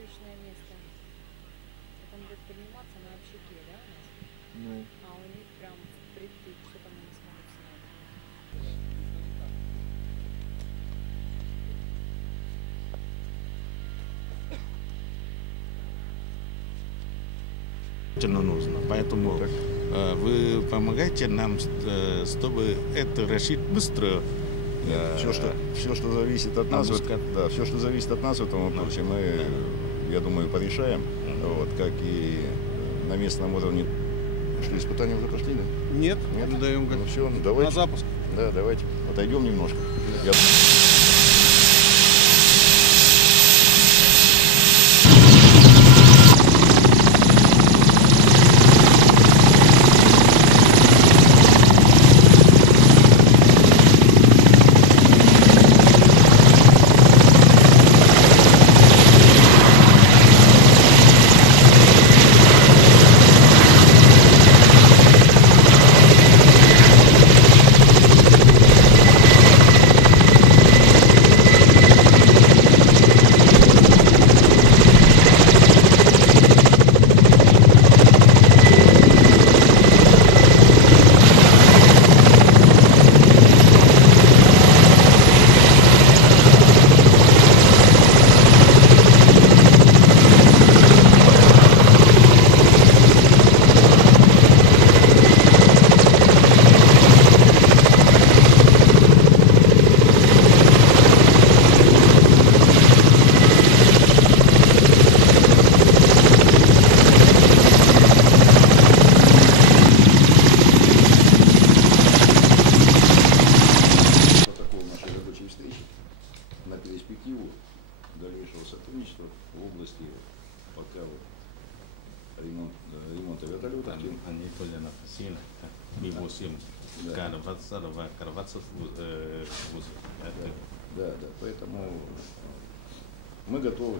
видишное место. Это там будет подниматься на общаге, да, у нас? Ну. А у них прям впритык, что там они смогут снять. Нужно. Поэтому вы помогаете нам, чтобы это решить быстро. Все, что зависит от нас, все, что зависит от нас в этом вопросе, мы, я думаю, порешаем. Вот, как и на местном уровне. Что, испытания уже пошли, да? Нет, Нет? даем Ну все, давайте. на запуск. Да, давайте. Отойдем немножко. На перспективу дальнейшего сотрудничества в области пока ремонта вертолетов. Они были на Сина, Ми-8, Кар-20 Да, поэтому мы готовы.